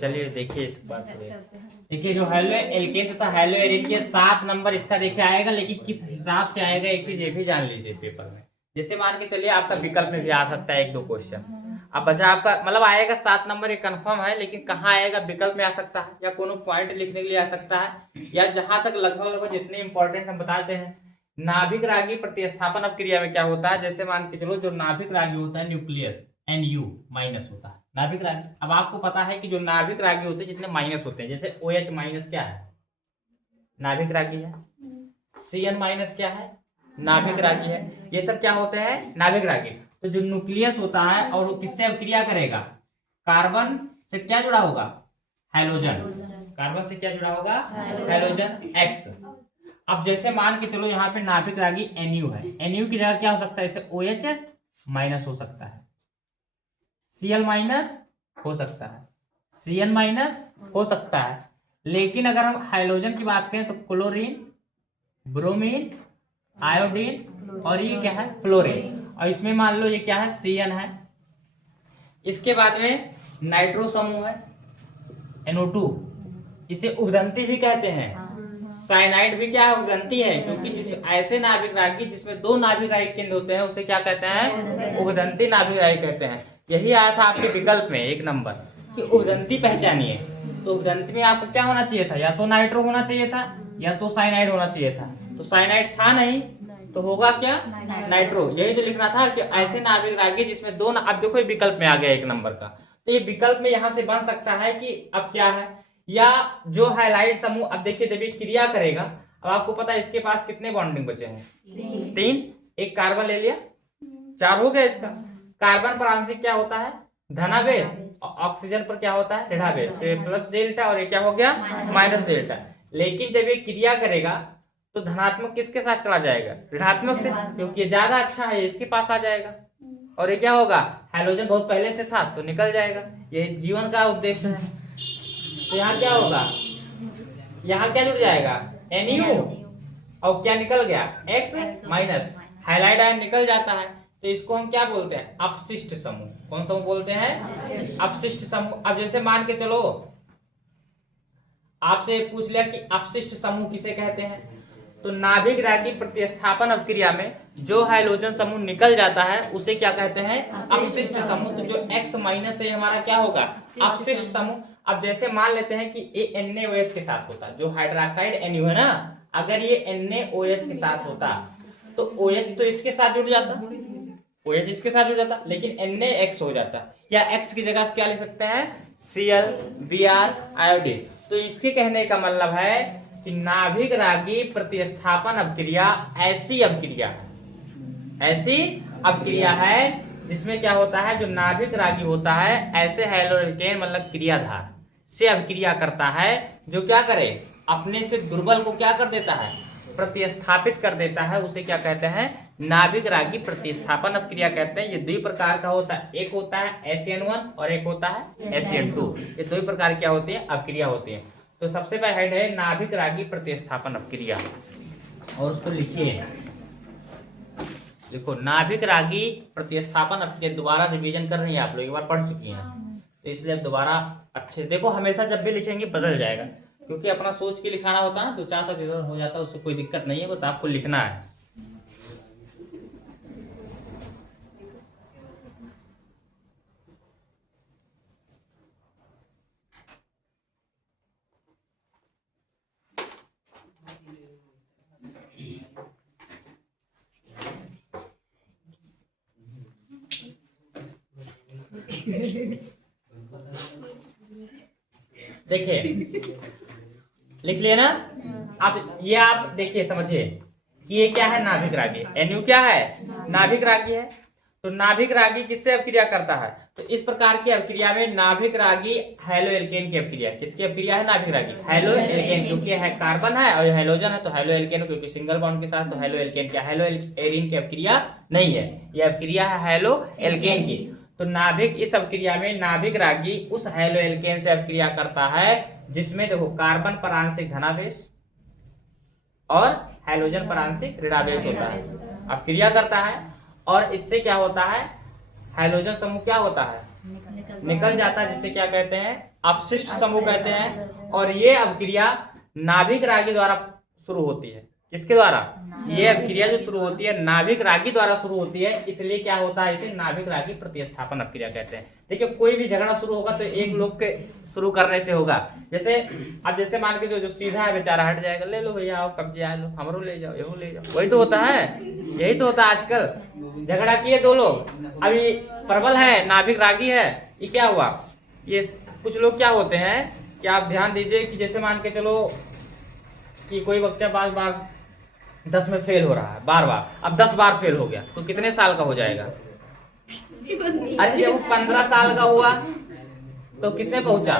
चलिए देखिए इस बात को देखिए, जो हेलो एल्केन तथा हेलो एरिन के 7 नंबर इसका देखिए आएगा, लेकिन किस हिसाब से आएगा एक चीज ये भी जान लीजिए पेपर में। जैसे मान के चलिए आपका विकल्प में भी आ सकता है 1-2 क्वेश्चन। अब बचा आपका मतलब आएगा 7 नंबर, ये कंफर्म है, लेकिन कहाँ आएगा विकल्प में आ सकता है, या कोनो पॉइंट लिखने के लिए आ सकता है, या जहां तक लगभग जितने इंपॉर्टेंट हम बताते हैं। नाभिक रागी प्रतिस्थापन अपक्रिया में क्या होता है, जैसे मान के चलो जो नाभिक रागी होता है न्यूक्लियस Nu माइनस होता है नाभिक रागी। अब आपको पता है कि जो नाभिक रागी होते हैं जितने माइनस होते हैं, जैसे OH माइनस क्या है, नाभिक रागी है। Cn माइनस क्या है, नाभिक रागी है। ये सब क्या होते हैं, नाभिक रागी। तो जो न्यूक्लियस होता है और वो किससे अभिक्रिया करेगा, कार्बन से क्या जुड़ा होगा, हाइड्रोजन। कार्बन से क्या जुड़ा होगा, हाइड्रोजन X। अब जैसे मान के चलो यहाँ पे नाभिक रागी Nu है, Nu की जगह क्या हो सकता है, इसे OH माइनस हो सकता है, Cl माइनस हो सकता है, Cn माइनस हो सकता है। लेकिन अगर हम हाइड्रोजन की बात करें तो क्लोरीन, ब्रोमीन, आयोडीन और ये क्या है, फ्लोरीन। और इसमें मान लो ये क्या है, Cn है। इसके बाद में नाइट्रो समूह है NO2, इसे उद्गंती भी कहते हैं। साइनाइड भी क्या है, उद्गंती है, क्योंकि जिस ऐसे नाभिक रागी जिसमें 2 नाभिक रागी केंद्र होते हैं उसे क्या कहते हैं, उद्गंती नाभिक रागी कहते हैं। यही आया था आपके विकल्प में 1 नंबर कि उद्गंती पहचानिए। तो उद्गंती में आपको क्या होना चाहिए था, या तो नाइट्रो होना चाहिए था या तो साइनाइड होना चाहिए था। तो साइनाइड था नहीं, तो होगा क्या, नाइट्रो। यही तो लिखना था कि ऐसे नाभिक रागी जिसमें 2 अब देखो विकल्प में आ गया 1 नंबर का। तो ये विकल्प में यहां से बन सकता है कि अब क्या है, या जो हाइलाइट समूह। अब देखिए जब ये क्रिया करेगा, अब आपको पता है इसके पास कितने बॉन्डिंग बचे हैं, 3। एक कार्बन ले लिया, 4 हो गया इसका। कार्बन पर आंशिक क्या होता है, धनावेश, ऑक्सीजन पर क्या होता है, ऋणावेश। तो ये प्लस डेल्टा और ये क्या हो गया, माइनस डेल्टा। लेकिन जब ये क्रिया करेगा तो धनात्मक किसके साथ चला जाएगा, ऋणात्मक से, क्योंकि ये ज्यादा अच्छा है, इसके पास आ जाएगा। और ये क्या होगा, हाइड्रोजन बहुत पहले से था तो निकल जाएगा। ये जीवन का उद्देश्य है। तो यहाँ क्या होगा, यहाँ क्या जुड़ जाएगा, Nu, और क्या निकल गया, X माइनस, हाइलाइट आयन निकल जाता है। तो इसको हम क्या बोलते हैं, अपशिष्ट समूह। कौन समूह बोलते हैं, अपशिष्ट समूह। अब जैसे मान के चलो आपसे पूछ लिया कि अपशिष्ट समूह किसे कहते हैं, तो नाभिक रागी प्रतिस्थापन अपक्रिया में जो हाइड्रोजन समूह निकल जाता है उसे क्या कहते हैं, अपशिष्ट समूह। तो जो X माइनस है हमारा क्या होगा, अपशिष्ट समूह। अब जैसे मान लेते हैं कि ये NaOH के साथ होता, जो हाइड्रोक्साइड Nu है ना, अगर ये NaOH के साथ होता तो OH तो इसके साथ जुड़ जाता, OH इसके साथ जुड़ जाता, लेकिन NaX हो जाता, या X की जगह क्या लिख सकते हैं, Cl, Br, आयोडीन। तो इसके कहने का मतलब है कि नाभिक रागी प्रतिस्थापन अपक्रिया ऐसी अपक्रिया है जिसमें क्या होता है, जो नाभिक रागी होता है ऐसे हैलोएल्केन मतलब क्रियाधार से अभिक्रिया करता है, जो क्या करे, अपने से दुर्बल को क्या कर देता है, प्रतिस्थापित कर देता है। उसे क्या कहते हैं, नाभिक रागी प्रतिस्थापन अपक्रिया कहते हैं। ये 2 प्रकार का होता है, एक होता है SN1 और एक होता है SN2। ये 2 प्रकार क्या होती है, अपक्रिया होती है। तो सबसे पहले हेड है नाभिक रागी प्रतिस्थापन अपक्रिया, और उसको लिखिए, देखो नाभिक रागी प्रतिस्थापन अपक्रिया दोबारा रिवीजन कर रही है आप लोग, एक बार पढ़ चुकी हैं, तो इसलिए अब दोबारा अच्छे देखो। हमेशा जब भी लिखेंगे बदल जाएगा, क्योंकि अपना सोच के लिखाना होता है ना, 2-4 शब्द इधर हो जाता है, उससे कोई दिक्कत नहीं है, बस आपको लिखना है। देखिए लिख लिया ना। अब ये आप देखिए समझिए कि ये क्या है, नाभिक रागी। Nu क्या है, नाभिक रागी है। तो नाभिक रागी किससे अभिक्रिया करता है, तो इस प्रकार की अभिक्रिया में नाभिक रागी हैलोएल्केन की अभिक्रिया, किसकी अभिक्रिया है, नाभिक रागी हैलोएल्केन, क्योंकि है कार्बन है और हाइड्रोजन है तो हैलोएल्केन, क्योंकि सिंगल बॉन्ड के साथ तो हैलोएल्केन क्या, हैलोएरीन की अभिक्रिया नहीं है, ये अभिक्रिया है हैलोएल्केन की। तो नाभिक इस अभिक्रिया में नाभिक रागी उस हैलोएल्केन से अभिक्रिया करता है जिसमें देखो कार्बन पर आंशिक धनावेश और हाइड्रोजन पर आंशिक ऋणावेश होता है, अभिक्रिया करता है। और इससे क्या होता है, हाइड्रोजन समूह क्या होता है, निकल जाता है, जिससे क्या कहते हैं, अपशिष्ट समूह कहते हैं। और ये अपक्रिया नाभिक रागी द्वारा शुरू होती है। किसके द्वारा? ये अपक्रिया जो शुरू होती है नाभिक रागी द्वारा शुरू होती है, इसलिए क्या होता है, इसे नाभिक रागी प्रतिस्थापन अपक्रिया कहते हैं। देखिए कोई भी झगड़ा शुरू होगा तो एक लोग के शुरू करने से होगा। जैसे अब जैसे मान के जो सीधा है बेचारा हट जाएगा, ले लो भैया आओ कब्जे आ लो, हमरो ले जाओ, यो ले जाओ, वही तो होता है, यही तो होता है। आजकल झगड़ा किए दो लोग, अभी प्रबल है नाभिक रागी है, ये क्या हुआ, ये कुछ लोग क्या होते हैं कि आप ध्यान दीजिए कि जैसे मान के चलो कि कोई बच्चा बार बार 10 में फेल हो रहा है बार बार, अब 10 बार फेल हो गया तो कितने साल का हो जाएगा? अरे जब वो 15 साल का हुआ तो किसमें पहुंचा?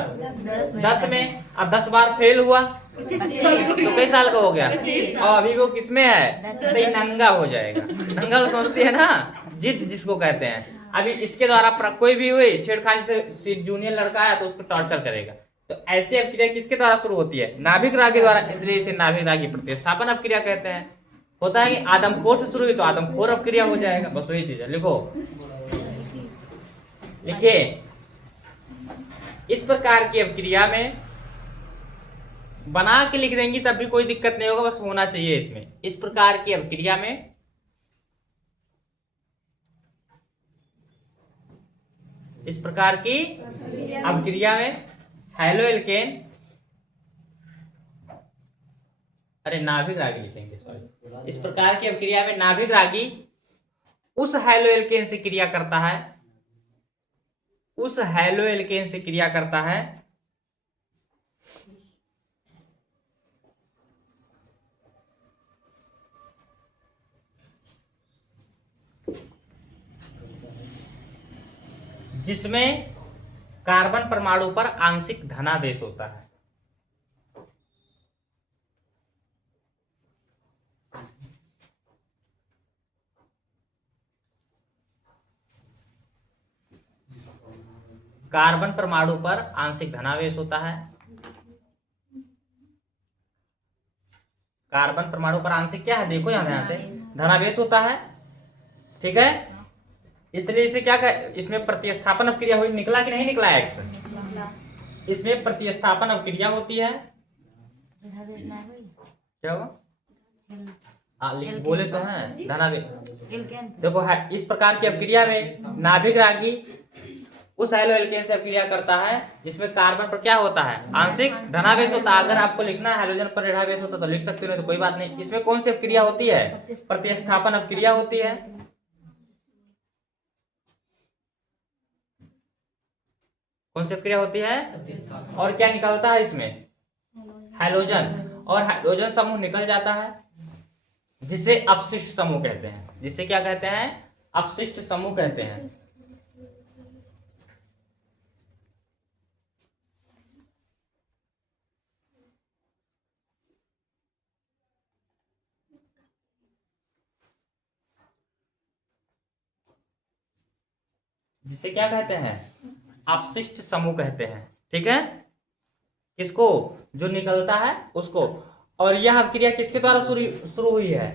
10 में। अब 10 बार फेल हुआ तो कई साल का हो गया? और अभी वो किसमें है? तो ये नंगा हो जाएगा। नंगा लोग समझती है ना, जिद जिसको कहते हैं। अभी इसके द्वारा कोई भी हुई छेड़खानी से जूनियर लड़का है तो उसको टॉर्चर करेगा। तो ऐसी अपक्रिया किसके द्वारा शुरू होती है? नाभिक रागी द्वारा, इसलिए इसे नाभिक रागी प्रतिस्थापन अपक्रिया कहते हैं। होता है कि आदमखोर से शुरू हुई तो आदमखोर अपक्रिया हो जाएगा, बस वही चीज है। लिखो, लिखिए, इस प्रकार की अपक्रिया में बना के लिख देंगी तब भी कोई दिक्कत नहीं होगा, बस होना चाहिए इसमें। इस प्रकार की अपक्रिया में इस प्रकार की अपक्रिया में हैलो एल्केन, अरे नाभिक रागी लिखेंगे, सॉरी। इस प्रकार की अपक्रिया में नाभिक रागी उस हैलो एल्केन से क्रिया करता है, उस हैलो एल्केन से क्रिया करता है जिसमें कार्बन परमाणु पर आंशिक धनावेश होता है। कार्बन परमाणु पर आंशिक धनावेश होता है। कार्बन परमाणु पर आंशिक क्या है, देखो यहां से धनावेश होता है, ठीक है। इसलिए इसे क्या इसमें प्रतिस्थापन अपक्रिया हुई, निकला कि नहीं निकला एक्स? इसमें प्रतिस्थापन अपक्रिया होती है। क्या हुआ? बोले तो हैं धनावेश। देखो है, इस प्रकार की अपक्रिया में नाभिक रागी उस हैलो एल्केन से अपक्रिया करता है जिसमें कार्बन पर क्या होता है, आंशिक धनावेश होता है। अगर आपको लिखना है हाइड्रोजन पर ऋणावेश होता तो लिख सकते हो, तो कोई बात नहीं। इसमें कौन सी अपक्रिया होती है? प्रतिस्थापन अपक्रिया होती है। कौन सी अपक्रिया होती है? और क्या निकलता है इसमें? हाइड्रोजन, और हाइड्रोजन समूह निकल जाता है जिसे अपशिष्ट समूह कहते हैं। जिसे क्या कहते हैं? अपशिष्ट समूह कहते हैं। जिसे क्या कहते हैं? अपशिष्ट समूह कहते हैं, ठीक है। किसको? जो निकलता है उसको। और यह अपक्रिया किसके द्वारा शुरू हुई है?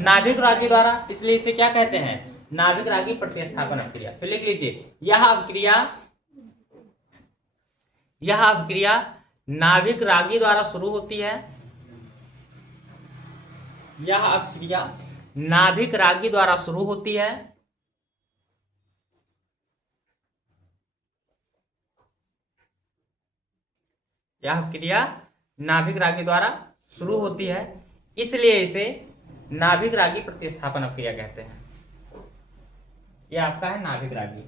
नाभिक रागी द्वारा, इसलिए इसे क्या कहते हैं? नाभिक रागी प्रतिस्थापन अपक्रिया। फिर लिख लीजिए, यह अपक्रिया नाभिक रागी द्वारा शुरू होती है। यह अपक्रिया नाभिक रागी द्वारा शुरू होती है। यह अपक्रिया नाभिक रागी द्वारा शुरू होती है, इसलिए इसे नाभिक रागी प्रतिस्थापन अपक्रिया कहते हैं। यह आपका है नाभिक रागी।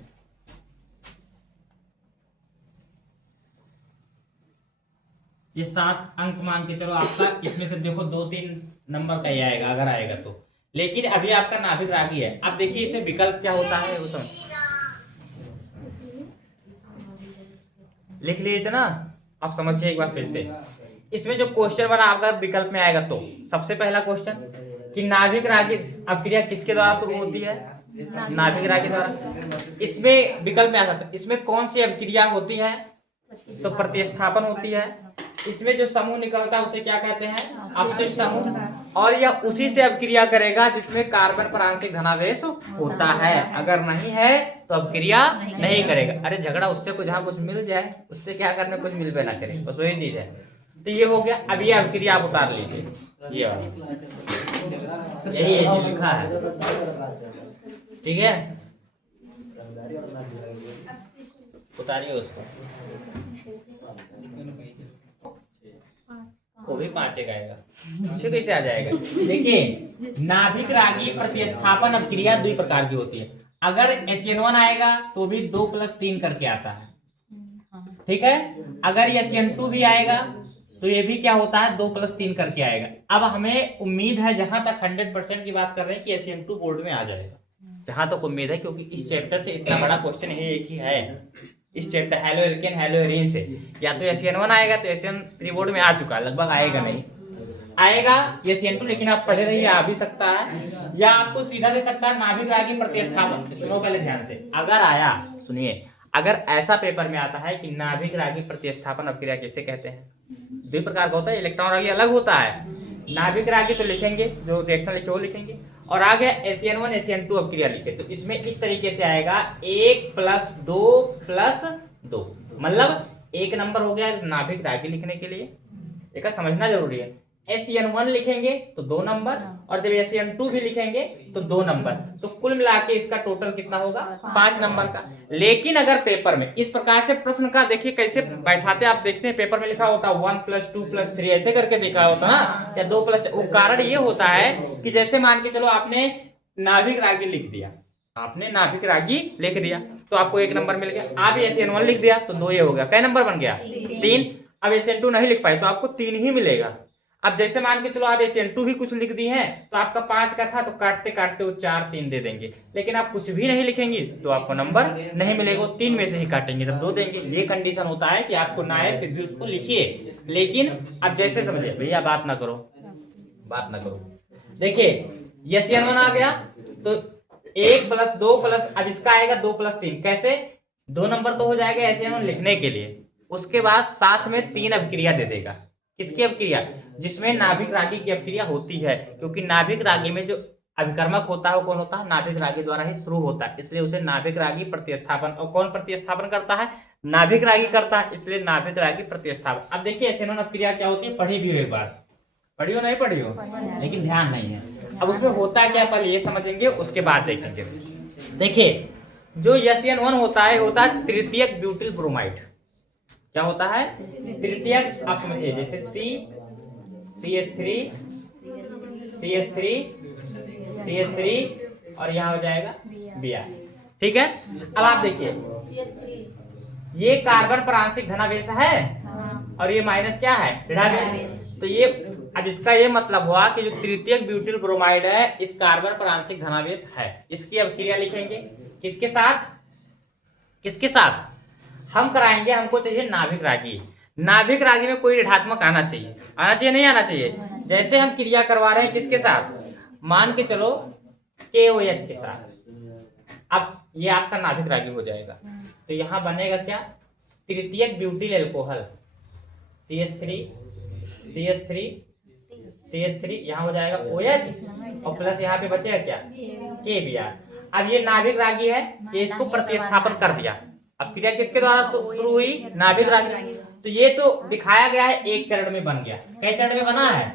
ये 7 अंक मान के चलो आपका, इसमें से देखो 2-3 नंबर का ही आएगा अगर आएगा तो। लेकिन अभी आपका नाभिक रागी है। अब देखिए इसमें विकल्प क्या होता है वो समझ लिख लिए थे ना, आप समझिए एक बार फिर से। इसमें जो क्वेश्चन बना आपका विकल्प में आएगा तो सबसे पहला क्वेश्चन कि नाभिक रागी अपक्रिया किसके द्वारा शुरू होती है? नाभिक रागी द्वारा। इसमें विकल्प में आ सकता है, इसमें कौन सी अपक्रिया होती है? तो प्रतिस्थापन होती है। इसमें जो समूह निकलता है उसे क्या कहते हैं? अपशिष्ट समूह। और यह उसी से अभिक्रिया करेगा जिसमें कार्बन पर आंशिक धनावेश होता है। अगर नहीं है तो अभिक्रिया नहीं करेगा। अरे झगड़ा उससे को जहां कुछ मिल जाए उससे क्या करने, कुछ मिल भी ना करे, बस वही चीज है। तो ये हो गया। अब ये अभिक्रिया आप उतार लीजिए, ये यही है लिखा है, ठीक है, उतारिए उसको, वो भी 5 आएगा। 6 कैसे आ जाएगा? देखिए नाभिक रागी प्रतिस्थापन अभिक्रिया 2 प्रकार की होती है। अगर SN1 आएगा तो भी 2 + 3 करके आता है, ठीक है। अगर SN2 भी आएगा तो ये भी क्या होता है, 2 + 3 करके आएगा। अब हमें उम्मीद है, जहां तक 100% की बात कर रहे हैं, कि SN2 बोर्ड में आ जाएगा, जहां तक उम्मीद है, क्योंकि इस चैप्टर से इतना बड़ा क्वेश्चन एक ही है। इस chapter haloalkane haloarene से या तो SN1 आएगा तो SN3 बोर्ड में आ चुका है, लगभग आएगा नहीं आएगा SN2, लेकिन आप पढ़े रहिए, आ भी सकता है, या आपको सीधा दे सकता है नाभिक रागी प्रतिस्थापन। सुनो पहले ध्यान से, अगर आया, सुनिए, अगर ऐसा पेपर में आता है कि नाभिक रागी प्रतिस्थापन अभिक्रिया किसे कहते हैं, 2 प्रकार का होता है, इलेक्ट्रॉन रागी अलग होता है। नाभिक रागी तो लिखेंगे, जो रिएक्शन लिखे वो लिखेंगे, और आगे SN1 SN2 अभिक्रिया लिखे, तो इसमें इस तरीके से आएगा 1 + 2 + 2, मतलब 1 नंबर हो गया नाभिक रागी लिखने के लिए, एक समझना जरूरी है। SN1 लिखेंगे तो 2 नंबर, और जब SN2 भी लिखेंगे तो 2 नंबर, तो कुल मिला के इसका टोटल कितना होगा, 5 नंबर का। लेकिन अगर पेपर में इस प्रकार से प्रश्न का देखिए कैसे बैठाते, आप देखते हैं पेपर में लिखा होता 1 + 2 + 3 ऐसे करके देखा होता ना, या 2 + वो कारण ये होता है कि जैसे मान के चलो आपने नाभिक रागी लिख दिया, आपने नाभिक रागी लिख दिया तो आपको 1 नंबर मिल गया। आप SN1 लिख दिया तो 2 ये हो गया, कै नंबर बन गया, 3। अब SN2 नहीं लिख पाए तो आपको 3 ही मिलेगा। अब जैसे मान के चलो आप SN2 भी कुछ लिख दी हैं तो आपका 5 का था, तो काटते काटते वो 4 3 दे देंगे, लेकिन आप कुछ भी नहीं लिखेंगे तो आपको नंबर नहीं मिलेगा, 3 में से ही काटेंगे तब 2 देंगे। ये कंडीशन होता है कि आपको ना आए फिर भी उसको लिखिए, लेकिन अब जैसे समझिए भैया, बात ना करो, बात ना करो। देखिए SN1 आ गया तो 1 + 2 + अब इसका आएगा 2 + 3, कैसे, 2 नंबर तो हो जाएगा SN1 लिखने के लिए। उसके बाद साथ में 3 अभिक्रिया दे देगा, किसकी अभिक्रिया, जिसमें नाभिक रागी की अभिक्रिया होती है, क्योंकि नाभिक रागी में जो अभिकर्मक होता है वो कौन होता है, नाभिक रागी द्वारा ही शुरू होता है, इसलिए उसे नाभिक रागी प्रतिस्थापन। और कौन प्रतिस्थापन करता है, नाभिक रागी करता है, इसलिए नाभिक रागी प्रतिस्थापन। अब देखिए SN1 अभिक्रिया क्या होती है, पढ़ी भी हो, एक बार पढ़ी हो, नहीं पढ़ी हो, लेकिन ध्यान नहीं है। अब उसमें होता क्या, पहले ये समझेंगे उसके बाद देखेंगे। देखिए जो SN1 होता है तृतीयक ब्यूटिल ब्रोमाइड। क्या होता है, तृतीयक, आप समझिए जैसे CH3 और यहाँ हो जाएगा Br, ठीक है। अब आप देखिए ये कार्बन पर आंशिक धनावेश है और ये माइनस क्या है, ऋणावेश। तो ये अब इसका ये मतलब हुआ कि जो तृतीयक ब्यूटिल ब्रोमाइड है इस कार्बन पर आंशिक धनावेश है, इसकी अभिक्रिया लिखेंगे किसके साथ, किसके साथ हम कराएंगे, हमको चाहिए नाभिक रागी। नाभिक रागी में कोई ऋणात्मक आना चाहिए, आना चाहिए नहीं आना चाहिए। जैसे हम क्रिया करवा रहे हैं किसके साथ, मान के चलो KOH के साथ, अब ये आपका नाभिक रागी हो जाएगा। तो यहाँ बनेगा क्या, तृतीयक ब्यूटिल एल्कोहल CH3 यहाँ हो जाएगा OH और प्लस यहाँ पे बचेगा क्या, KBr। अब ये नाभिक रागी है, ये इसको प्रतिस्थापन कर दिया। अब क्रिया किसके द्वारा शुरू हुई, नाभिक रागी। तो ये तो दिखाया गया है एक चरण में बन गया, कई चरण में बना है,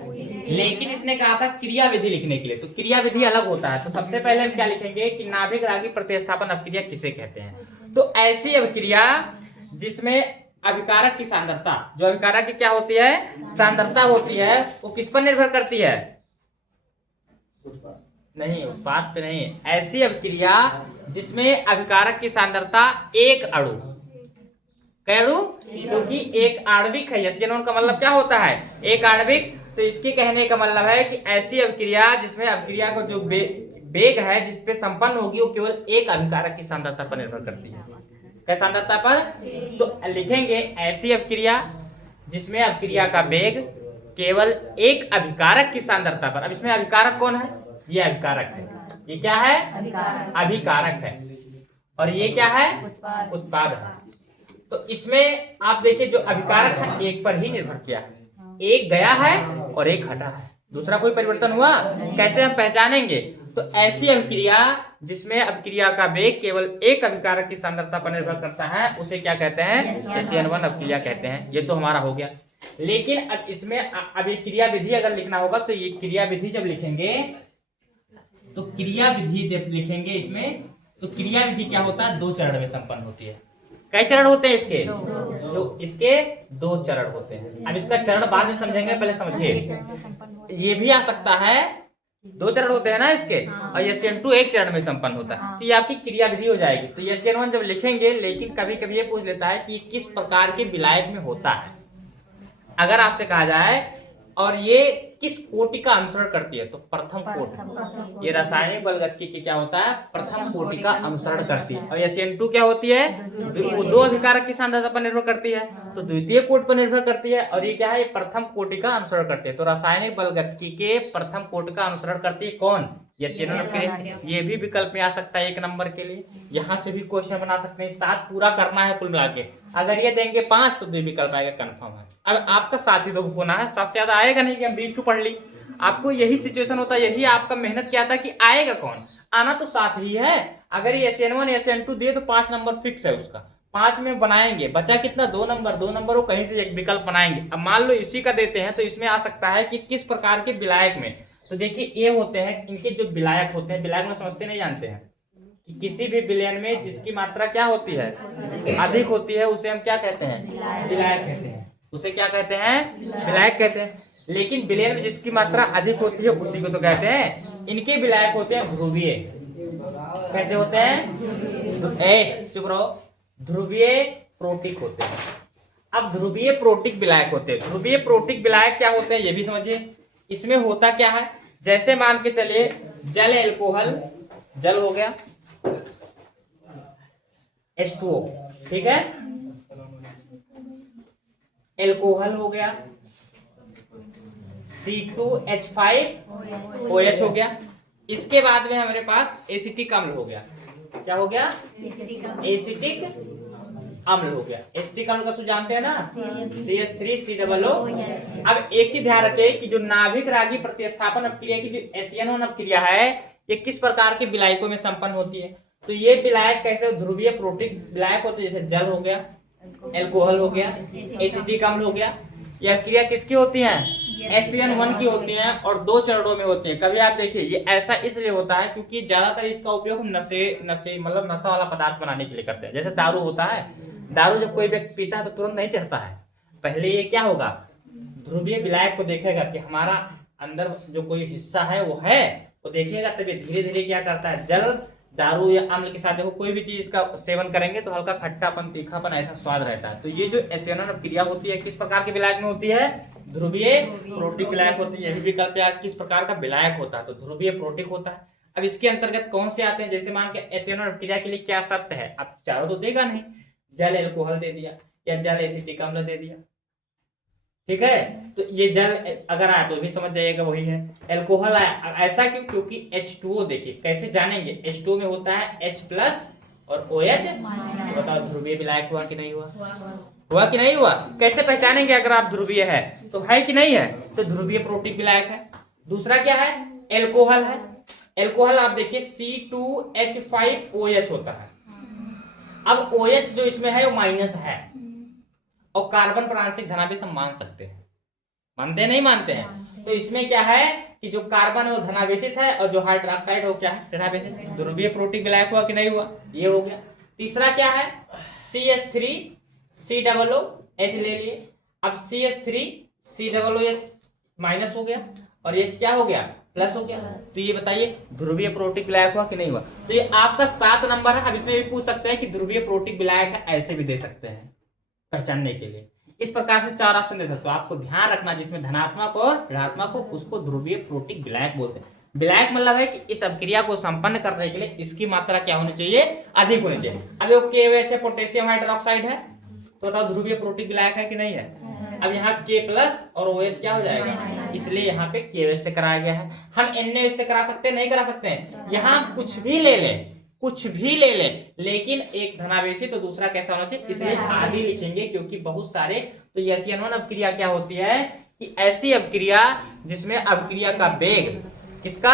लेकिन इसने कहा था क्रिया विधि लिखने के लिए, तो क्रिया विधि अलग होता है। तो सबसे पहले हम क्या लिखेंगे कि नाभिक रागी प्रतिस्थापन अभिक्रिया किसे कहते हैं। तो ऐसी अभिक्रिया जिसमें अभिकारक की सांद्रता, जो अभिकारक की क्या होती है, सांद्रता होती है, वो किस पर निर्भर करती है, नहीं उत्पाद पे नहीं, ऐसी अभिक्रिया जिसमें अभिकारक की सांद्रता एक अणु, कई अणु, क्योंकि एक आणविक है, SN1 का मतलब क्या होता है, एक आणविक। तो इसके कहने का मतलब है कि ऐसी अभिक्रिया जिसमें अभिक्रिया को जो वेग है जिसपे संपन्न होगी वो केवल एक अभिकारक की सांद्रता पर निर्भर करती है, किस सांद्रता पर। तो लिखेंगे ऐसी अभिक्रिया जिसमें अभिक्रिया का वेग केवल एक अभिकारक की सांद्रता पर। अब इसमें अभिकारक कौन है, ये अभिकारक है, ये क्या है, अभिकारक है, और ये क्या है, उत्पाद है। तो इसमें आप देखिए जो अभिकारक था एक पर ही निर्भर किया है, एक गया है और एक हटा है, दूसरा कोई परिवर्तन हुआ? कैसे हम पहचानेंगे? तो ऐसी अभिक्रिया जिसमें अभिक्रिया का वेग केवल एक अभिकारक की सांद्रता पर निर्भर करता है उसे क्या कहते हैं? SN1 अभिक्रिया कहते हैं। ये तो हमारा हो गया। लेकिन अब इसमें अब ये क्रिया विधि अगर लिखना होगा तो ये क्रिया विधि जब लिखेंगे तो क्रिया विधि जब लिखेंगे इसमें तो क्रिया विधि क्या होता है? 2 चरण में संपन्न होती है। कई चरण होते हैं इसके? जो इसके 2 चरण होते हैं। अब इसका चरण बाद में समझेंगे, पहले समझिए। ये भी आ सकता है, 2 चरण होते हैं ना इसके, और SN2 1 चरण में संपन्न होता है। तो ये आपकी क्रिया विधि हो जाएगी। तो SN1 जब लिखेंगे, लेकिन कभी कभी ये पूछ लेता है कि ये किस प्रकार के विलायक में होता है। अगर आपसे कहा जाए और ये किस कोटि का अनुसरण करती है, तो प्रथम कोटि। ये रासायनिक बलगतिकी की क्या होता है? प्रथम कोटि का अनुसरण करती है। और SN2 क्या होती है? 2 अभिकारक की सांद्रता पर निर्भर करती है, तो द्वितीय कोटि पर निर्भर करती है। और ये क्या है? ये प्रथम कोटि का अनुसरण करती है। तो रासायनिक बलगतिकी के प्रथम कोटि का अनुसरण करती है कौन? SN1। ये भी विकल्प में आ सकता है 1 नंबर के लिए। यहाँ से भी क्वेश्चन बना सकते हैं। 7 पूरा करना है कुल मिला के। अगर ये देंगे 5 तो 2 विकल्प आएगा, कंफर्म है। अब आपका 7 ही तो होना है, 7 से ज्यादा आएगा नहीं कि हम 20 पढ़ ली। आपको यही सिचुएशन होता है, यही आपका मेहनत क्या था कि आएगा कौन? आना तो 7 ही है। अगर ये SN1 SN2 दिए तो 5 नंबर फिक्स है उसका। 5 में बनाएंगे, बचा कितना? 2 नंबर। 2 नंबर को कहीं से एक विकल्प बनाएंगे। अब मान लो इसी का देते हैं तो इसमें आ सकता है कि किस प्रकार के विलायक में। तो देखिए ये होते हैं इनके जो विलायक होते हैं, विलायक में समझते नहीं जानते हैं कि किसी भी विलयन में जिसकी मात्रा क्या होती है? अधिक होती है, उसे हम क्या कहते हैं? विलायक कहते हैं। उसे क्या कहते हैं? विलायक कहते हैं। लेकिन विलयन में जिसकी मात्रा अधिक होती है उसी को तो कहते हैं, इनके विलायक होते हैं ध्रुवीय। कैसे होते हैं? चुप रहो। ध्रुवीय प्रोटिक होते हैं। अब ध्रुवीय प्रोटिक विलायक होते हैं। ध्रुवीय प्रोटिक विलायक क्या होते हैं ये भी समझिए। इसमें होता क्या है? जैसे मान के चलिए जल एल्कोहल, जल हो गया H2O, ठीक है, एल्कोहल हो गया C2H5OH हो गया। इसके बाद में हमारे पास एसिटिक अम्ल हो गया। क्या हो गया? एसिटिक अम्ल हो गया। एसिटिक अम्ल का सूत्र जानते हैं ना? CH3COO। अब एक चीज ध्यान रखिए कि जो नाभिक रागी प्रतिस्थापन अपक्रिया की जो SN1 अपक्रिया है ये किस प्रकार के विलायकों में संपन्न होती है। तो ये विलायक कैसे? ध्रुवीय प्रोटिक विलायक होते हैं। जैसे जल हो गया, एल्कोहल हो गया, एसिटिक अम्ल हो गया। यह क्रिया किसकी होती है? SN1 की होती है और 2 चरणों में होती है। कभी आप देखिए ये ऐसा इसलिए होता है क्योंकि ज्यादातर इसका उपयोग हम नशे मतलब नशा वाला पदार्थ बनाने के लिए करते हैं। जैसे दारू होता है, दारू जब कोई व्यक्ति पीता है तो तुरंत नहीं चढ़ता है। पहले ये क्या होगा? ध्रुवीय विलायक को देखेगा कि हमारा अंदर जो कोई हिस्सा है वो है, तो देखिएगा तभी धीरे धीरे क्या करता है, जल दारू या अम्ल के साथ देखो कोई भी चीज का सेवन करेंगे तो हल्का खट्टापन तीखापन ऐसा स्वाद रहता है। तो ये जो SN1 क्रिया होती है किस प्रकार के विलायक में होती है? ध्रुवीय प्रोटिक विलायक होती है। यही विकल्प किस प्रकार का विलायक होता है? तो ध्रुवीय प्रोटिक होता है। अब इसके अंतर्गत कौन से आते हैं? जैसे मान के SN1 क्रिया के लिए क्या सत्य है? अब चारों तो देगा नहीं, जल एल्कोहल दे दिया या जल एसिटिक अम्ल दे दिया, ठीक है। तो ये जल अगर आया तो भी समझ जाइएगा वही है। एल्कोहल आया, ऐसा क्यों? क्योंकि H2O देखिए कैसे जानेंगे? H2O में होता है H+ और OH। बताओ ध्रुवीय विलायक हुआ कि नहीं हुआ? हुआ कि नहीं हुआ? कैसे पहचानेंगे अगर आप ध्रुवीय है तो है कि नहीं है? तो ध्रुवीय प्रोटिक विलायक है। दूसरा क्या है? एल्कोहल है। एल्कोहल आप देखिए C2H5OH होता है। अब OH जो इसमें है वो माइनस है और कार्बन पर आंशिक धनावेश हम मान सकते हैं। मानते हैं नहीं मानते हैं? तो इसमें क्या है कि जो कार्बन है वो धनावेशित है और जो हाइड्रोक्साइड है वो क्या है? ऋणावेशित। ध्रुवीय प्रोटिक विलायक हुआ कि नहीं हुआ? ये हो गया। तीसरा क्या है? CH3COOH ले लिए। अब CH3COOH माइनस हो गया और H क्या हो गया? प्लस हो गया। तो ये बताइए ध्रुवीय प्रोटिक विलायक हुआ कि नहीं हुआ? तो ये आपका 7 नंबर है। अब इसमें भी पूछ सकते हैं कि ध्रुवीय प्रोटिक विलायक है, ऐसे भी दे सकते हैं पहचानने के लिए। इस प्रकार से 4 ऑप्शन दे सकते हो। आपको ध्यान रखना जिसमें धनात्मक और ऋणात्मक हो उसको ध्रुवीय प्रोटिक विलायक बोलते हैं। विलायक मतलब है कि इस अभिक्रिया को संपन्न करने के लिए इसकी मात्रा क्या होनी चाहिए? अधिक होनी चाहिए। अब ये KOH है, पोटेशियम हाइड्रोक्साइड है, तो बताओ ध्रुवीय प्रोटिक विलायक है कि नहीं है? अब यहाँ K+ और OH क्या हो जाएगा? इसलिए यहाँ पे KOH से कराया गया है। हम NaOH से करा सकते हैं? नहीं करा सकते हैं। यहाँ कुछ भी ले लें, कुछ भी ले ले, लेकिन एक धनावेशी तो दूसरा कैसा होना चाहिए? इसलिए आदि लिखेंगे क्योंकि बहुत सारे। तो SN1 अभिक्रिया क्या होती है कि ऐसी अभिक्रिया जिसमें अभिक्रिया का वेग, किसका,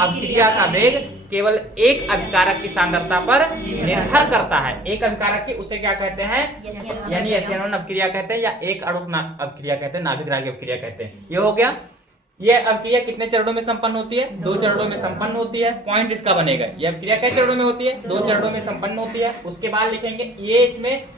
अभिक्रिया का वेग केवल एक अभिकारक की सांद्रता पर निर्भर करता है। एक अभिकारक की, उसे क्या कहते हैं, यानी एसियन अभिक्रिया कहते हैं, या एक अणुक अभिक्रिया कहते हैं, नाभिक रागी अभिक्रिया कहते हैं। ये हो गया। ये अभिक्रिया कितने चरणों में संपन्न होती है? 2 चरणों में संपन्न होती है। पॉइंट इसका बनेगा, ये अभिक्रिया कितने चरणों में होती है? 2 चरणों में संपन्न होती है। उसके बाद लिखेंगे ये इसमें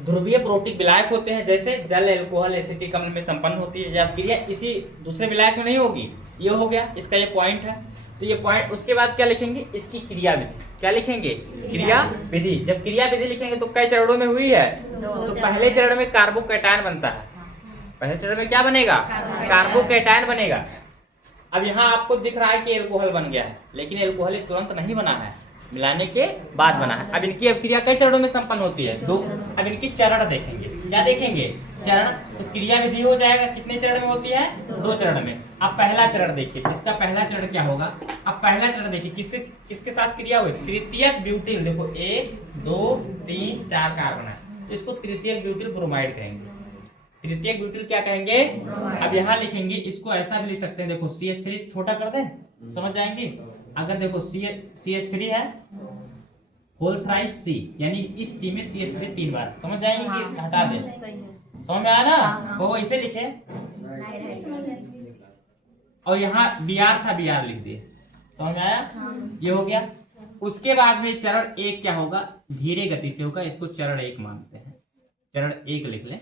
ध्रुवीय प्रोटिक विलायक होते हैं, जैसे जल, एल्कोहल, एसिटिक अम्ल में संपन्न होती है। यह अभिक्रिया इसी दूसरे विलायक में नहीं होगी। ये हो गया, इसका ये पॉइंट है। तो ये पॉइंट, उसके बाद क्या लिखेंगे, इसकी क्रिया विधि। क्या लिखेंगे? क्रिया विधि। जब क्रिया विधि लिखेंगे तो कई चरणों में हुई है? तो पहले चरण में कार्बोकैटायन बनता है। पहले चरण में क्या बनेगा? कार्बोकैटायन बनेगा। अब यहाँ आपको दिख रहा है कि एल्कोहल बन गया है, लेकिन एल्कोहल तुरंत नहीं बना है, मिलाने के बाद बना है। अब इनकी अभिक्रिया कई चरणों में संपन्न होती है? 2। अब इनकी चरण देखेंगे। क्या देखेंगे? चरण। तो क्रिया विधि हो जाएगा, कितने चरण में होती है? 2 चरण में। अब पहला चरण देखिए, इसका पहला चरण क्या होगा? अब पहला चरण देखिए, किसके साथ क्रिया हुई? तृतीयक ब्यूटिल। देखो 1 2 3 4 कार्बन है, इसको तृतीयक ब्यूटिल ब्रोमाइड कहेंगे। तृतीयक ब्यूटिल क्या कहेंगे? अब यहाँ लिखेंगे, इसको ऐसा भी लिख सकते हैं, देखो CH3 छोटा कर दें, समझ जाएंगे। अगर देखो CH3 है होल थ्राइस C, यानी इस C में CH3 3 बार, समझ जाएंगे कि हटा दें। समझ में आया ना? वो इसे लिखे, और यहाँ Br था, Br लिख दिए। समझ में आया? ये हो गया। उसके बाद में चरण 1 क्या होगा? धीरे गति से होगा, इसको चरण 1 मानते हैं। चरण 1 लिख लें।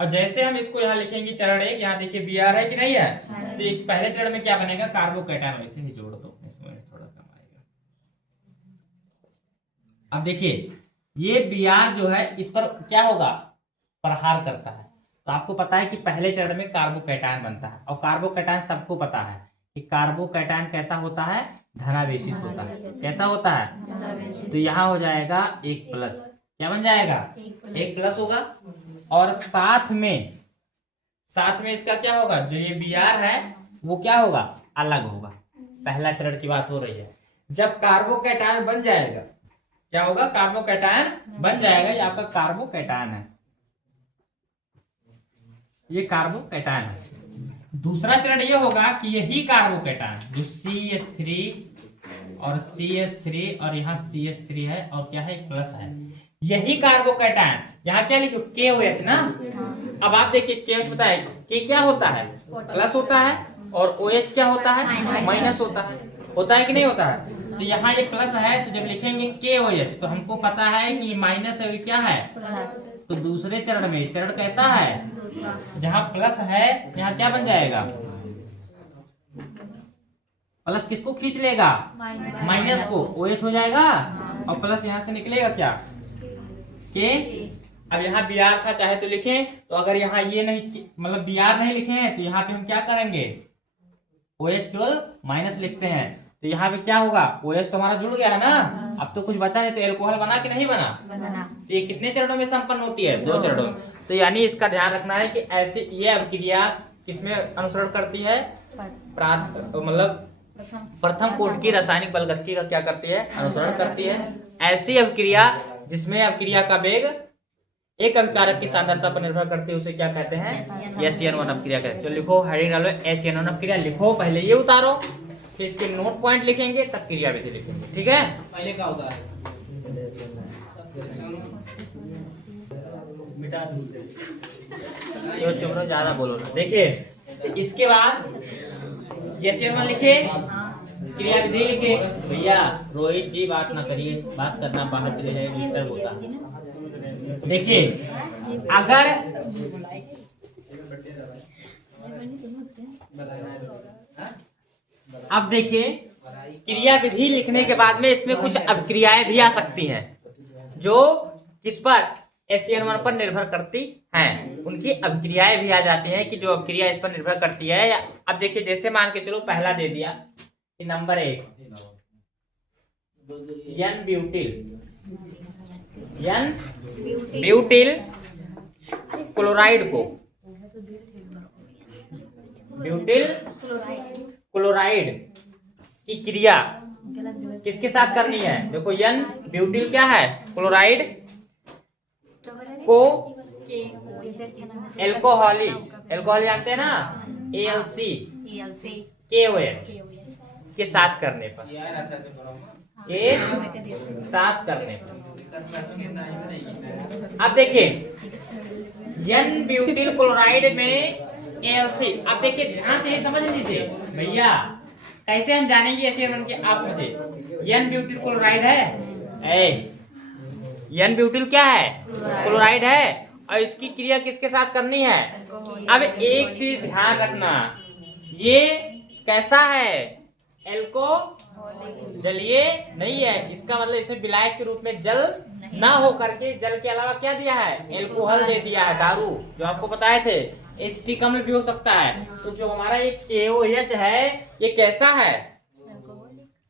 और जैसे हम इसको यहाँ लिखेंगे चरण 1, यहाँ देखिए Br है कि नहीं है? तो एक पहले चरण में क्या बनेगा? कार्बोकैटायन। वैसे ही जोड़ दो, इसमें थोड़ा कम आएगा। अब देखिए ये Br जो है, इस पर क्या होगा? प्रहार करता है। तो आपको पता है कि पहले चरण में कार्बोकैटायन बनता है, और कार्बोकैटायन सबको पता है कि कार्बोकैटायन कैसा होता है? धनावेशित होता है। कैसा होता है? तो यहाँ हो जाएगा 1+। क्या बन जाएगा? 1+ होगा। और साथ में इसका क्या होगा? जो ये Br है वो क्या होगा? अलग होगा। पहला चरण की बात हो रही है। जब कार्बोकैटायन बन जाएगा, क्या होगा? कार्बोकैटायन बन जाएगा। ये आपका कार्बोकैटायन है, ये कार्बोकैटायन है। दूसरा चरण ये होगा कि यही कार्बोकैटायन जो CH3 और यहाँ CH3 है, और क्या है? एक प्लस है। यही कार्बोकैटायन, यहाँ क्या लिखो? KOH ना। अब आप देखिए KOH पता है K क्या होता है? प्लस होता है, और OH क्या होता है? माइनस होता है। होता है कि नहीं होता है? तो यहाँ ये प्लस है, तो जब लिखेंगे KOH तो हमको पता है कि माइनस है, क्या है? तो दूसरे चरण में, चरण कैसा है? जहाँ प्लस है यहाँ क्या बन जाएगा? प्लस किसको खींच लेगा? माइनस को। OH हो जाएगा, और प्लस यहाँ से निकलेगा क्या? K। अब यहाँ Br था, चाहे तो लिखें। तो अगर यहाँ ये नहीं, मतलब Br नहीं लिखे हैं, तो यहाँ पे हम क्या करेंगे? OH केवल माइनस लिखते हैं। तो यहाँ पे क्या होगा? OH तो हमारा जुड़ गया है ना। अब तो कुछ बचा नहीं, तो एल्कोहल बना कि नहीं बना? तो ये कितने चरणों में संपन्न होती है? 2 चरणों में। तो यानी इसका ध्यान रखना है कि ऐसे ये अभिक्रिया किसमें अनुसरण करती है? मतलब प्रथम कोटि की रासायनिक बलगतिकी का क्या करती है? अनुसरण करती है। ऐसी अभिक्रिया जिसमें अभिक्रिया का वेग एक अभिकारक की सांद्रता पर निर्भर करती है, उसे क्या कहते हैं? SN1 अभिक्रिया कहते हैं। चलो लिखो, हेडिंग डालो SN1 अभिक्रिया लिखो। पहले ये उतारो, फिर इसके नोट पॉइंट लिखेंगे, तब क्रिया विधि लिखेंगे। ठीक है? पहले क्या होता है? चुप रहो, ज्यादा बोलो ना। देखिए इसके बाद SN1 लिखे, क्रिया विधि लिखे। भैया रोहित जी बात ना करिए, बात करना बाहर चले जाए, डिस्टर्ब होता है। देखिए अगर अब देखिए क्रिया विधि लिखने के बाद में इसमें कुछ अभिक्रियाएं भी आ सकती हैं, जो किस पर? SN1 पर निर्भर करती हैं। उनकी अभिक्रियाएं भी आ जाती हैं कि जो अभिक्रिया इस पर निर्भर करती है। अब देखिए जैसे मान के चलो, पहला दे दिया कि नंबर 1 N ब्यूटिल क्लोराइड को, ब्यूटिल क्लोराइड की क्रिया किसके साथ करनी है? देखो N ब्यूटिल क्या है? क्लोराइड को एल्कोहली, एल्कोहल जानते हैं ना, ALC KOH के साथ करने पर, एक साथ करने पर। अब देखिए N ब्यूटिल क्लोराइड में ALC, अब देखिए ध्यान से ये समझ लीजिए भैया, कैसे हम जानेंगे ऐसे बन के, आप समझिए N ब्यूटिल क्लोराइड है, N ब्यूटिल क्या है, क्लोराइड है, और इसकी क्रिया किसके साथ करनी है। अब एक चीज ध्यान रखना, ये कैसा है, एल्को जलीय नहीं है, इसका मतलब इसे विलायक के रूप में जल ना हो करके जल के अलावा क्या दिया है, एल्कोहल दे दिया है, दारू जो आपको बताए थे, एसिटिक अम्ल भी हो सकता है। तो जो हमारा ये KOH है ये कैसा है,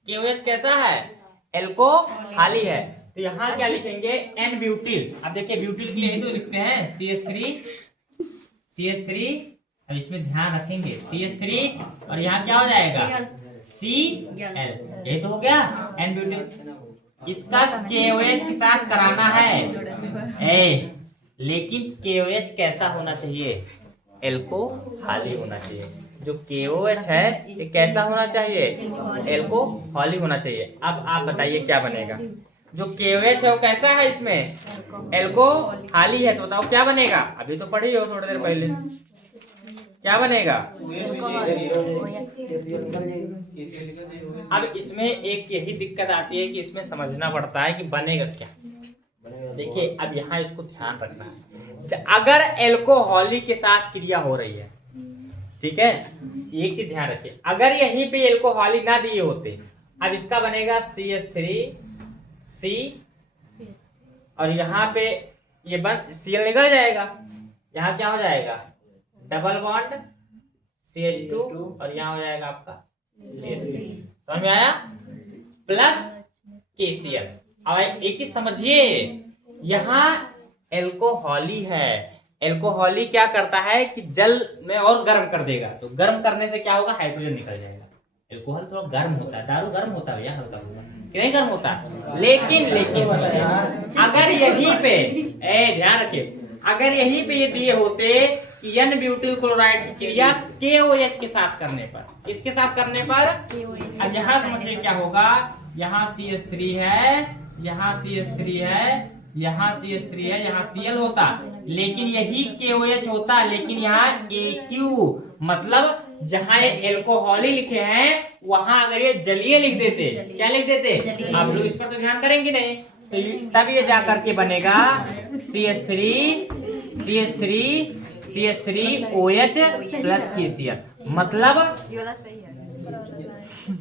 KOH कैसा है, एल्कोहली है। तो यहाँ क्या लिखेंगे, N ब्यूटिल। अब देखिए ब्यूटिल के लिए ही तो लिखते हैं CH3, अब इसमें ध्यान रखेंगे CH3 और यहाँ क्या हो जाएगा Cl, ये तो हो गया N ब्यूटिल। इसका KOH के साथ कराना है, लेकिन KOH कैसा होना चाहिए, एल्कोहली होना चाहिए। जो KOH है ये कैसा होना चाहिए, एल्कोहली होना चाहिए। अब आप बताइए क्या बनेगा, जो KOH है वो कैसा है, इसमें एल्कोहली है, तो बताओ क्या बनेगा, अभी तो पढ़ी हो थोड़ी देर पहले, क्या बनेगा। अब इसमें एक यही दिक्कत आती है कि इसमें समझना पड़ता है कि बनेगा क्या। देखिए अब यहाँ इसको ध्यान रखना है, अगर एल्कोहली के साथ क्रिया हो रही है, ठीक है, एक चीज ध्यान रखिए, अगर यहीं पे एल्कोहली ना दिए होते, अब इसका बनेगा CH3C, और यहाँ पे ये बन Cl निकल जाएगा, यहाँ क्या हो जाएगा डबल बॉन्ड CH2, और यहाँ हो जाएगा आपका CH3, समझ में आया, प्लस KCl। अब एक चीज समझिए, यहाँ एल्कोहली है, एल्कोहली क्या करता है कि जल में और गर्म कर देगा, तो गर्म करने से क्या होगा, हाइड्रोजन निकल जाएगा। एल्कोहल थोड़ा गर्म होता है, दारू गर्म होता है भैया, हल्का होगा कि नहीं गर्म होता, लेकिन अगर यहीं पे ध्यान रखिए, अगर यहीं पे ये दिए होते कि N ब्यूटिल क्लोराइड की क्रिया KOH के साथ करने पर, इसके साथ करने पर, अब यहाँ समझिए क्या होगा, यहाँ CH3 है, यहाँ CH3 है, यहाँ CH3 है, यहाँ Cl होता, लेकिन यही KOH होता, लेकिन यहाँ AQ, मतलब जहाँ ये एल्कोहली लिखे हैं वहां अगर ये जलीय लिख देते, क्या लिख देते, आप लोग इस पर तो ध्यान करेंगे नहीं, तो तब ये जा करके बनेगा CH3OH प्लस KCl।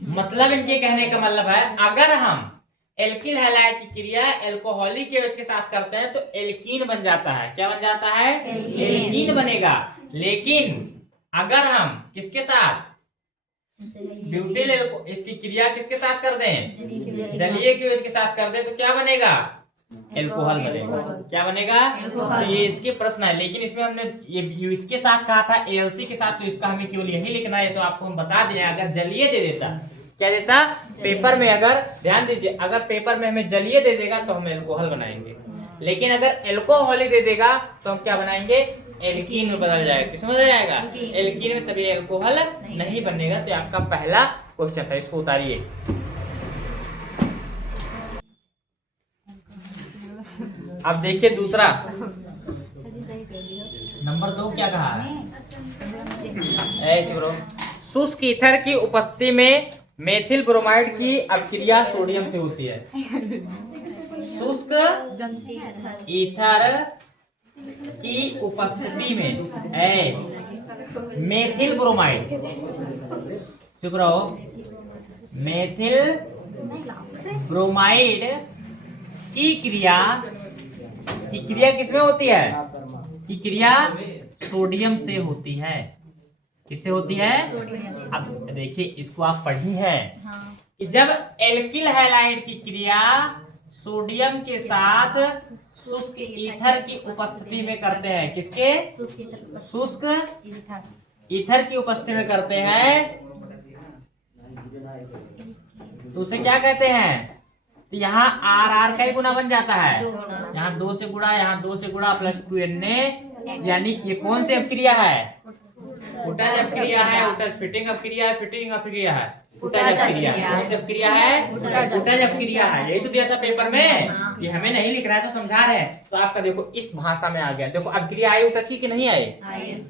मतलब इनके कहने का मतलब है, अगर हम एल्किल हैलाइड की क्रिया एल्कोहलिक KOH के साथ करते हैं तो एल्कीन बन जाता है, क्या बन जाता है, एल्कीन बनेगा। लेकिन अगर हम किसके साथ, ब्यूटिल इसकी क्रिया किसके साथ कर दें, जलीय KOH के साथ कर दें, तो क्या बनेगा, एल्कोहल बनेगा। क्या बनेगा, तो ये इसके प्रश्न है, लेकिन इसमें हमने ये इसके साथ कहा था ALC के साथ, तो इसका हमें केवल यही लिखना है, तो आपको हम बता दें, अगर जलीय दे देता, क्या देता, पेपर में, अगर ध्यान दीजिए, अगर पेपर में हमें जलीय दे देगा तो हम एल्कोहल बनाएंगे, लेकिन अगर एल्कोहलिक दे देगा तो हम क्या बनाएंगे, एल्कीन में बदल जाएगा। किसमें बदल जाएगा, एल्कीन में, तभी एल्कोहल नहीं बनेगा। तो आपका पहला क्वेश्चन था, इसको उतारिए। अब देखिए दूसरा, नंबर 2 क्या कहा है, शुष्क ईथर की उपस्थिति में मेथिल ब्रोमाइड की अभिक्रिया सोडियम से होती है। शुष्क ईथर की उपस्थिति में मेथिल ब्रोमाइड, चुप रहो, मेथिल ब्रोमाइड की क्रिया किसमें होती है, की क्रिया सोडियम से होती है। किससे होती है, अब देखिए इसको आप पढ़ी है कि जब एल्किल हैलाइड की क्रिया सोडियम के साथ शुष्क ईथर की उपस्थिति में करते हैं, किसके, शुष्क ईथर की उपस्थिति में करते हैं, तो उसे क्या कहते हैं, तो यहाँ RR का ही गुना बन जाता है, यहाँ 2 से गुणा, यहाँ 2 से गुणा, प्लस 2Na यानी ये कौन सी अपक्रिया है? उटज अपक्रिया है, उटज फिटिंग अपक्रिया है, फिटिंग अपक्रिया है, उटज अपक्रिया है। कौन सी अपक्रिया है? उटज अपक्रिया है। यही तो दिया था पेपर में कि हमें नहीं लिख रहा है तो समझा रहे हैं। तो आपका देखो इस भाषा में आ गया। देखो अपक्रिया आई उटज की कि नहीं आई?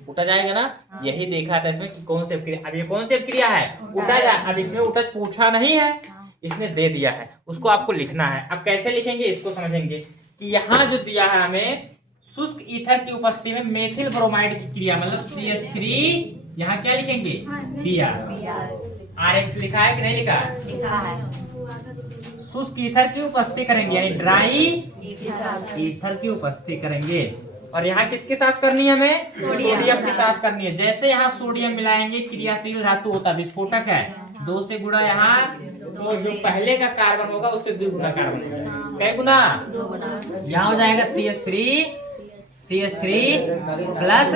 उटज आएगा ना। यही देखा था इसमें कि कौन सी अपक्रिया। अब ये कौन सी अपक्रिया है? उटज। अब इसमें उटज पूछा नहीं है, इसने दे दिया है, उसको आपको लिखना है। अब कैसे लिखेंगे इसको समझेंगे कि यहाँ जो दिया है हमें शुष्क ईथर की उपस्थिति में मेथिल ब्रोमाइड की क्रिया, मतलब CH3, यहाँ क्या लिखेंगे? Br। RH लिखा है कि नहीं लिखा? लिखा है। शुष्क ईथर की उपस्थिति करेंगे, यानी ड्राई ईथर की उपस्थिति करेंगे। और यहाँ किसके साथ करनी है हमें? सोडियम के साथ करनी है। जैसे यहाँ सोडियम मिलाएंगे, क्रियाशील धातु होता है, विस्फोटक है, 2 से गुणा यहाँ, तो जो पहले का कार्बन होगा उससे 2 गुना कार्बन होगा। कै गुना? 2 गुना। यहाँ हो जाएगा CH3 प्लस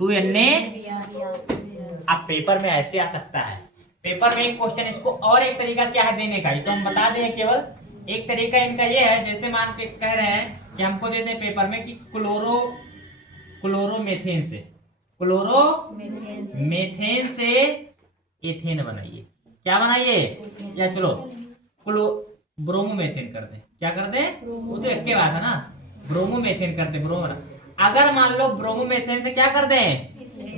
2Na। अब पेपर में ऐसे आ सकता है। पेपर में एक क्वेश्चन, इसको और एक तरीका क्या है देने का, ये तो हम बता दें। केवल एक तरीका इनका ये है, जैसे मान के कह रहे हैं कि हमको दे दें पेपर में कि क्लोरोमेथेन से एथेन बनाइए। क्या बनाइए? या चलो ब्रोमोमेथेन कर दें। क्या कर दें? वो तो एक के बात है ना। ब्रोमोमेथेन कर दें। अगर मान लो ब्रोमोमेथेन से क्या कर दें,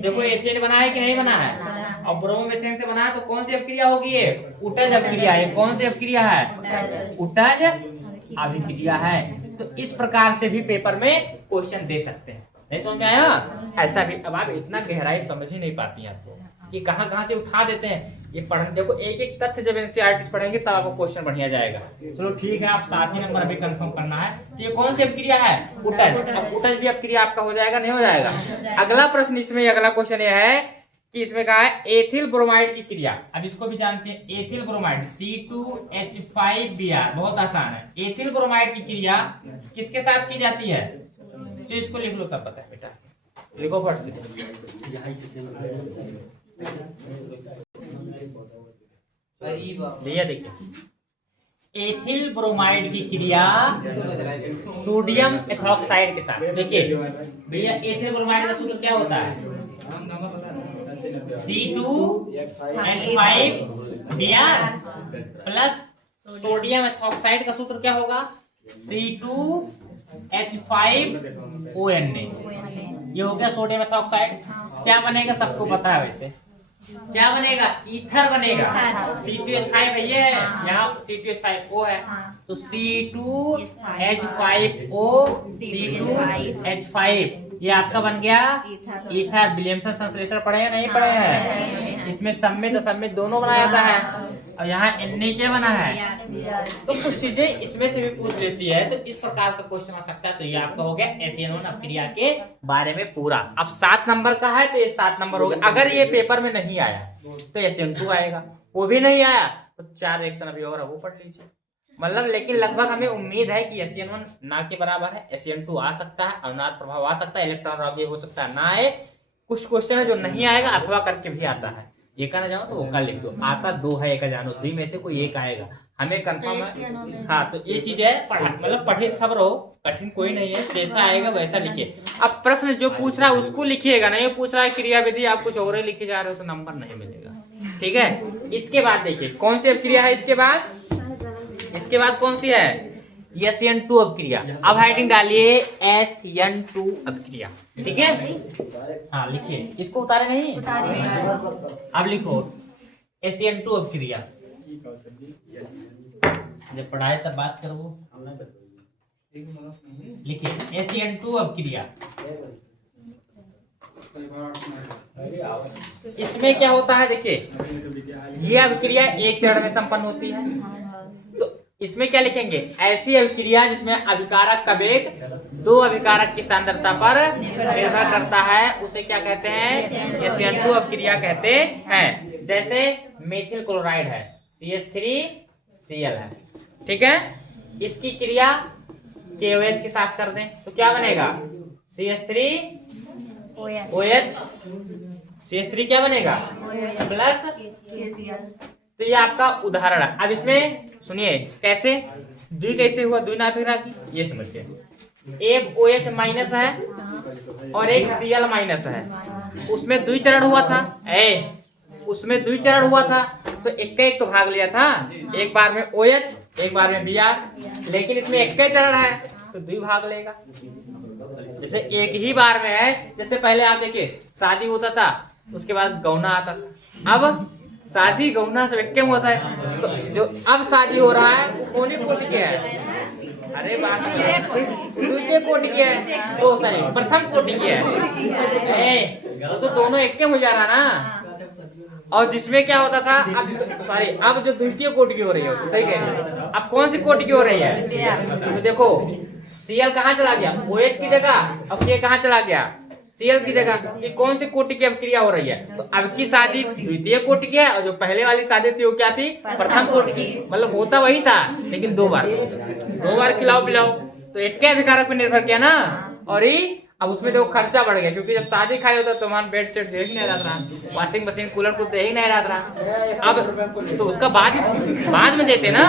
देखो एथेन बना है कि नहीं बना है, और ब्रोमोमेथेन से बना है, तो कौन सी अपक्रिया होगी? ये उटज अपक्रिया है। कौन सी अपक्रिया है? उटज अभिक्रिया है। तो इस प्रकार से भी पेपर में क्वेश्चन दे सकते हैं। नहीं समझ में आया? ऐसा भी। अब आप इतना गहराई समझ ही नहीं पाती हैं आपको कि कहां से उठा देते हैं ये पढ़। देखो एक एक तथ्य जब एनसीईआरटी पढ़ेंगे तब आपको क्वेश्चन बढ़िया जाएगा। चलो ठीक है, आप साथ ही नंबर अभी कंफर्म करना है कि ये कौन सी अपक्रिया है? उटज। अब उटज भी अपक्रिया आपका हो जाएगा, नहीं हो जाएगा? अगला प्रश्न इसमें, अगला क्वेश्चन ये है कि इसमें कहा है एथिल ब्रोमाइड की क्रिया। अब इसको भी जानते हैं, एथिल ब्रोमाइड C2H5Br, बहुत आसान है। एथिल ब्रोमाइड की क्रिया किसके साथ की जाती है? तो इसको लिख लो, तब पता है बेटा। लिखो फट से। भैया देखिए, एथिल ब्रोमाइड की क्रिया सोडियम एथॉक्साइड के साथ। देखिए भैया, एथिल ब्रोमाइड का सूत्र क्या होता है? C2H5Br प्लस सोडियम एथॉक्साइड का सूत्र क्या होगा? C2H5ONA। ये हो गया सोडियम एथॉक्साइड। क्या बनेगा सबको पता है वैसे। क्या बनेगा? ईथर बनेगा। C2H5 है ये, यहाँ C2H5O है, तो C2H5O C2H5, ये आपका बन गया ईथर। विलियमसन संश्लेषण पढ़े या नहीं पढ़े हैं? इसमें सम्मित असम्मित दोनों बनाया हुआ है, और यहाँ Na क्या बना है? तो कुछ चीजें इसमें से भी पूछ लेती है, तो इस प्रकार का क्वेश्चन आ सकता है। तो ये आपका हो गया SN1 अपक्रिया के बारे में पूरा। अब 7 नंबर का है तो ये 7 नंबर हो गया। अगर ये पेपर में नहीं आया तो SN2 आएगा, वो भी नहीं आया तो 4 रिएक्शन अभी और है, वो पढ़ लीजिए। मतलब लेकिन लगभग हमें उम्मीद है कि SN1 ना के बराबर है, SN2 आ सकता है, अनुनाद प्रभाव आ सकता है, इलेक्ट्रॉन रॉकेट हो सकता है, ना आए। कुछ क्वेश्चन है जो नहीं आएगा, अथवा करके भी आता है। ये कहना जाओ तो वो कल लिख दो, आता 2 है, एक जानो, दी में से कोई एक आएगा, हमें कंफर्म है। हाँ, तो ये चीज है, पढ़ा मतलब पढ़े सब रहो, कठिन कोई नहीं है, जैसा आएगा वैसा लिखिए। अब प्रश्न जो पूछ रहा है उसको लिखिएगा, नहीं पूछ रहा है क्रियाविधि आप कुछ और लिखे जा रहे हो तो नंबर नहीं मिलेगा, ठीक है। इसके बाद देखिए कौन सी अपक्रिया है, इसके बाद कौन सी है? SN2 अपक्रिया। अब हेडिंग डालिए SN2 अपक्रिया, ठीक है। हाँ लिखिए, इसको उतारे नहीं, अब लिखो SN2 अपक्रिया। जब पढ़ाए तब बात करो, लिखिए SN2 अपक्रिया। इसमें क्या होता है देखिए, ये अपक्रिया एक चरण में संपन्न होती है। तो इसमें क्या लिखेंगे? ऐसी अभिक्रिया जिसमें अभिकारक का वेग 2 अभिकारक की सांद्रता पर निर्भर करता है, उसे क्या कहते हैं? SN2 अपक्रिया कहते हैं। जैसे मेथिल क्लोराइड है, CH3Cl है, ठीक है। इसकी क्रिया KOH के साथ कर दें तो क्या बनेगा? CH3OH, CH3 क्या बनेगा? प्लस, तो ये आपका उदाहरण है। अब इसमें सुनिए कैसे द्वि कैसे हुआ, द्विनाभिक्रिया की, ये समझिए। एक OH माइनस है और एक Cl माइनस है। उसमें द्वि चरण हुआ था, उसमें द्वि चरण हुआ था तो एक तो भाग लिया था, एक बार में OH एक बार में Br, लेकिन इसमें एक चरण है तो द्वि भाग लेगा। जैसे एक ही बार में है, जैसे पहले आप देखिए शादी होता था उसके बाद गौना आता था, अब शादी गौना सब एक होता है, तो जो अब शादी हो रहा है वो कौन कोटि के है? अरे बात द्वितीय कोटि के है, तो सॉरी प्रथम कोटि के है, वो तो दोनों एक हो जा रहा ना। और जिसमें क्या होता था, अब सॉरी अब जो द्वितीय कोटि की हो रही है, सही कह रहे हैं, अब कौन सी कोटि की हो रही है? तो देखो Cl कहाँ चला गया? OH की जगह, अब K कहाँ चला गया? Cl की जगह। ये कौन सी कोटि की अब क्रिया हो रही है? तो अब की शादी द्वितीय कोटि की है और जो पहले वाली शादी थी वो क्या थी? प्रथम कोटि की। मतलब होता वही था लेकिन दो बार खिलाओ पिलाओ, तो एक के अभिकारक पे निर्भर किया ना। और ये अब उसमें देखो खर्चा बढ़ गया, क्योंकि जब शादी खाई होता तो मान बेड सेट दे ही नहीं रहा, वॉशिंग मशीन कूलर को दे ही नहीं रहा। अब तो उसका बाद में देते ना,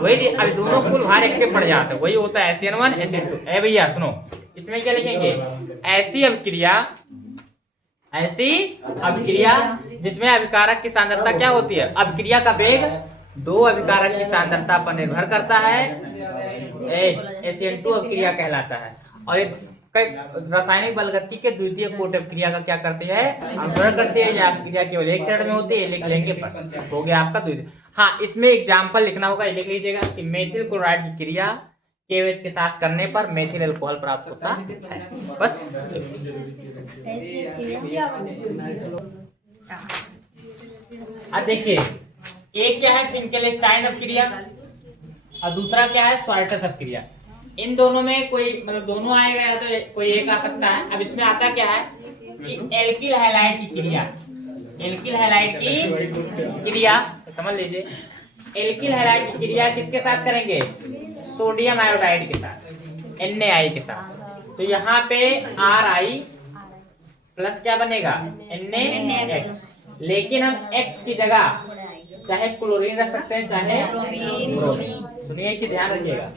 वही अब दोनों कुल भार एक के पड़ जाते, वही होता है Acn1 Acn2। ए भैया सुनो, इसमें क्या लिखेंगे? ऐसी अभिक्रिया जिसमें अभिकारक की सांद्रता क्या होती है? अभिक्रिया का वेग दो अभिकारक की सांद्रता पर निर्भर करता है, Acn2 अभिक्रिया कहलाता है। और एक रासायनिक बलगति के द्वितीय कोट अभिक्रिया का क्या करती है? अनुसरण करती है। या अभिक्रिया केवल एक चरण में होती है, लिख लेंगे बस, हो गया आपका द्वितीय। हाँ, इसमें एग्जाम्पल लिखना होगा, लिख लीजिएगा कि मेथिल क्लोराइड की क्रिया KOH के साथ करने पर मेथिल अल्कोहल प्राप्त होता है, बस। अब देखिए, एक क्या है फिंकेलस्टाइन अपक्रिया और दूसरा क्या है स्वार्टस अपक्रिया। इन दोनों में कोई मतलब दोनों आएगा या तो कोई एक आ सकता है। अब इसमें आता क्या है कि एल्किल हैलाइड की क्रिया, एल्किल हैलाइड की क्रिया समझ लीजिए। एल्किल हैलाइड की क्रिया किसके साथ करेंगे? सोडियम आयोडाइड के साथ, NaI के साथ। तो यहाँ पे Ri प्लस क्या बनेगा? NaX। लेकिन हम X की जगह चाहे क्लोरीन रख सकते हैं चाहे ब्रोमीन। सुनिए एक चीज ध्यान रखिएगा,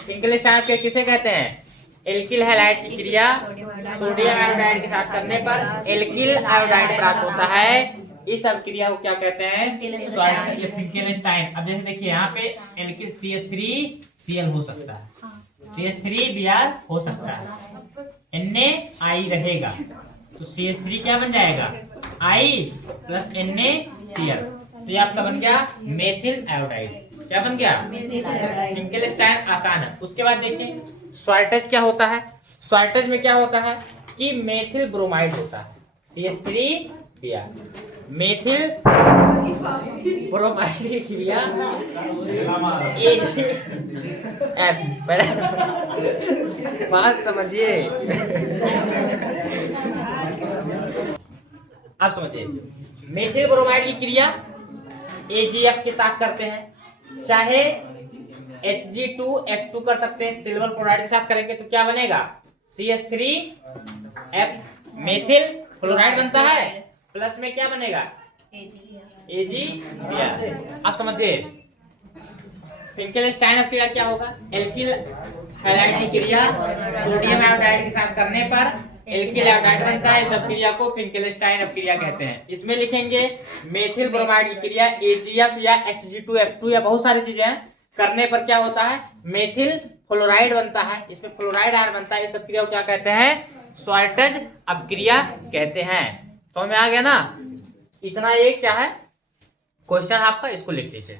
फिंकेलस्टाइन के किसे कहते हैं? एल्किल हैलाइड की क्रिया सोडियम आयोडाइड के साथ करने पर एल्किल आयोडाइड प्राप्त होता है। इस अभिक्रिया को क्या कहते हैं? फिंकेलस्टाइन। अब जैसे देखिए यहाँ पे एल्किल CH3Cl हो सकता है, CH3Br हो सकता है, NaI रहेगा, तो CH3 क्या बन जाएगा? I प्लस NaCl, तो ये आपका बन गया मेथिल आयोडाइड। क्या बन गया? फिंकेलस्टाइन आसान है। उसके बाद देखिए स्वार्टज क्या होता है? स्वार्टज में क्या होता है कि मेथिल ब्रोमाइड होता है, CH3Br। मेथिल ब्रोमाइड की क्रिया बात समझिए, आप समझिए। मेथिल ब्रोमाइड की क्रिया AgF के साथ करते हैं, चाहे Hg2F2 कर सकते हैं, सिल्वर क्लोराइड के साथ करेंगे तो क्या बनेगा? CH3F मेथिल क्लोराइड बनता है, प्लस में क्या बनेगा? AgBr। आप समझिए फिंकेलस्टाइन क्रिया क्या होगा? एल्किल हैलाइड की क्रिया सोडियम आयोडाइड के साथ करने पर एल्किल आयोडाइड बनता है। इस क्रिया को फिंकेलस्टाइन क्रिया कहते हैं। इसमें लिखेंगे मेथिल ब्रोमाइड की क्रिया AgF या Hg2F2 या बहुत सारी चीजें करने पर क्या होता है? मेथिल फ्लोराइड बनता है, इसमें फ्लोराइड आयन बनता है। इस क्रिया को क्या कहते हैं? स्वार्टज अपक्रिया कहते हैं। समझ में आ गया ना? इतना ये क्या है क्वेश्चन आपका, इसको लिख लीजिए।